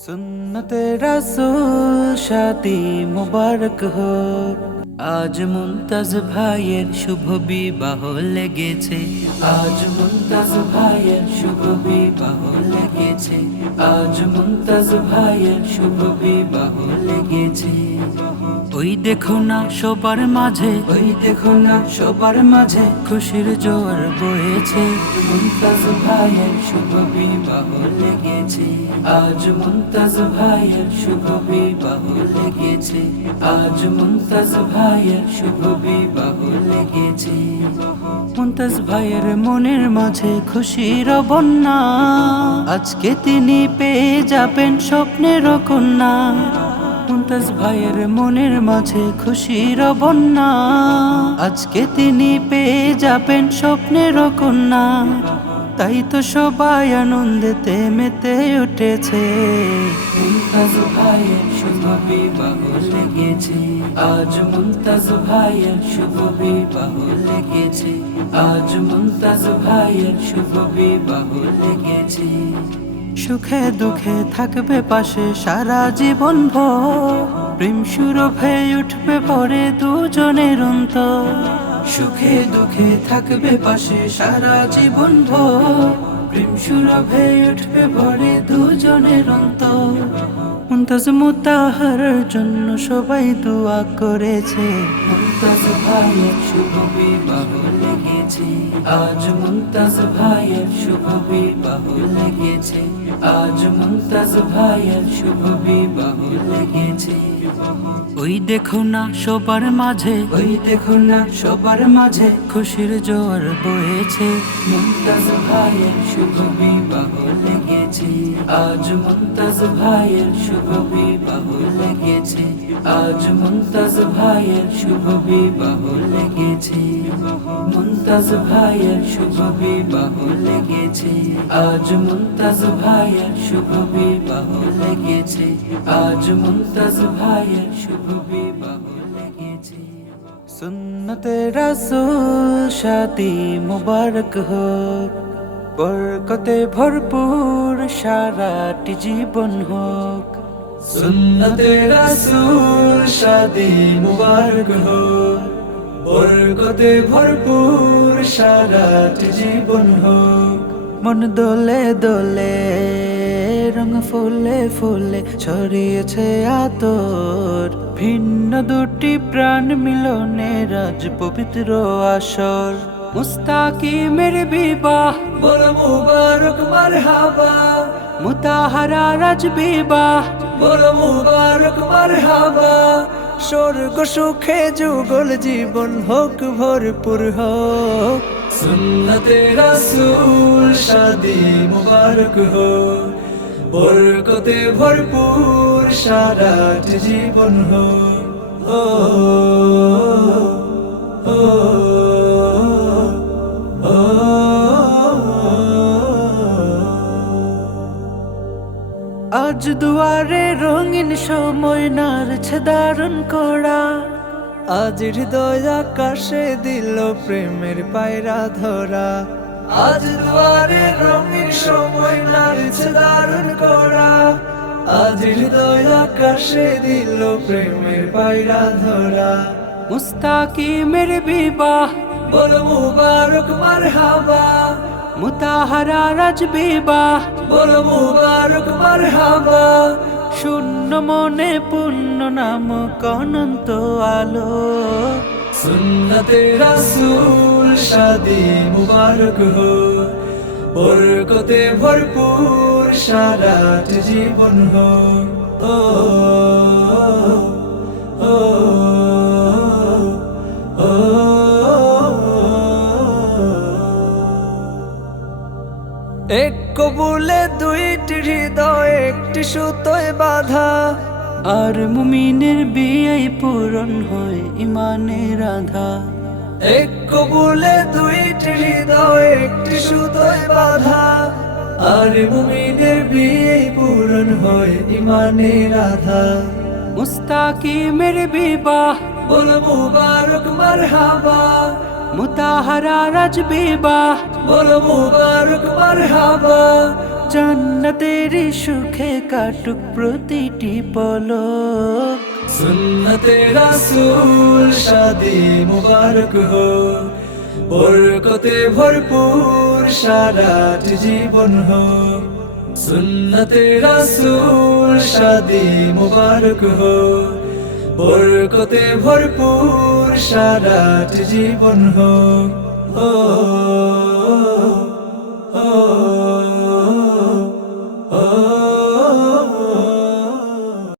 সুন্নতে রাসুল শাদি মুবারক হোক আজ মুমতাজ ভাইয়ের শুভ বিবাহ লেগেছে আজ মুমতাজ ভাইয়ের শুভ বিবাহ লেগেছে আজ মুমতাজ ভাইয়ের শুভ বিবাহ লেগেছে ওই দেখো না সবার মাঝে। ওই দেখো না সবার মাঝে। খুশির জোয়ার বয়েছে। মুমতাজ ভাইয়ের শুভ বিবাহ লেগেছে। আজ মুমতাজ ভাইয়ের শুভ বিবাহ লেগেছে। আজ মুমতাজ ভাইয়ের শুভ বিবাহ লেগেছে। মুমতাজ ভাইয়ের মনের মাঝে খুশির বন্যা। আজকে তিনি পেয়ে যাবেন স্বপ্নের কন্যা। মুমতাজ ভাইয়ের মনের মাঝে খুশির বন্যা। আজকে তিনি পেয়ে যাবেন স্বপ্নের কন্যা। তাই তো সবাই আনন্দেতে মেতে উঠেছে। ভাইয়ের শুভ বিবাহ লেগেছে। আজ মুমতাজ ভাইয়ের শুভ বিবাহ লেগেছে। আজ ভাইয়ের শুভ বিবাহ লেগেছে। সুখে দুঃখে থাকবে পাশে সারা জীবন ভর। প্রেম সুরভে উঠবে পরে দুজনের অন্ত সুখে দুঃখে থাকবে পাশে সারা জীবন প্রেম সুরভে উঠবে ভরে দুজনের অন্তর। মুমতাজ মুতাহার জন্য সবাই দোয়া করেছে। মুমতাজ ভাইয়ের শুভ বিবাহ লেগেছে। আজ মুমতাজ ভাইয়ের শুভ বিবাহ লেগেছে। আজ মুমতাজ ভাইয়ের শুভ বিবাহ লেগেছে। ওই দেখো না সবার মাঝে ওই দেখো না সবার মাঝে খুশির জোয়ার বয়েছে। মুমতাজ ভাইয়ের শুভ বিবাহ লেগেছে। আজ মুমতাজ ভাইয়ের শুভ বিবাহ লেগেছে। আজ মুমতাজ ভাইয়ের শুভ বিবাহ লেগেছে। মুমতাজ ভাইয়ের শুভ বিবাহ লেগেছে। আজ মুমতাজ ভাইয়ের শুভ বিবাহ লেগেছে। আজ মুমতাজ ভাইয়ের শুভ বিবাহ লেগেছে। সুন্নতে রাসূল শাদি মুবারক হোক, বরকতে ভরপুর সারাটি জীবন হোক। সুন্নতে রাসূল শাদি মুবারক হোক, বরকতে ভরপুর সারাটি জীবন হোক। মন দোলে দোলে রং ফুলে ফুলে ছড়িয়েছে আতর। ভিন্ন দুটি প্রাণ মিলনে রাজ পবিত্র আসর। মুস্তাকিমের বিবাহ বল মুবারক, মারহাবা। মুতাহারা রাজ বিবাহ বল মুবারক, মারহাবা। স্বর্গ সুখে যুগল জীবন হোক, ভরপুর হোক। সুন্নতে রাসূল, শাদি মুবারক হোক। বরকতে ভরপুর সারাট জীবন হোক আজ দুয়ারে রঙিন সময় নারছে দারুণ করা আজ হৃদয় আকাশে দিল প্রেমের পায়রা ধরা। আজ দুয়ারে রঙিন সময় নারছে দারুণ করা আজ হৃদয় আকাশে দিল প্রেমের পায়রা ধরা। মুস্তাকিমের বিবাহ। বল মুবারক মারহাবা। মুতাহারা রাজ বিবাহ। বল মুবারক মারহাবা। শূন্য মনে পূর্ণ নাম অনন্ত আলো। সুন্নতে রাসূল শাদি মুবারক হো বরকতে ভরপুর সারাট জীবন হো ও ও। এক কবুলে দুইটি হৃদয়, একটি সুতোয় বাধা আর মুমিনের বিয়ে পূরণ হয় ইমানের রাধা এক কবুলে দুইটি হৃদয় একটি সুতোয় বাধা। আর মুমিনের বিয়ে পূরণ হয় ইমানের রাধা মুস্তাকিমের বিবাহ। বল মুবারক মারহাবা। মুতাহারা রাজ বিবাহ। বল মুবারক মারহাবা। জান্নাতের সুখে কাটুক প্রতিটি পলক। সুন্নতে রাসূল শাদি মুবারক হো বরকতে ভরপুর সারাট জীবন হো সুন্নতে রাসূল শাদি মুবারক হো বরকতে ভরপুর সারাট জীবন হো ও।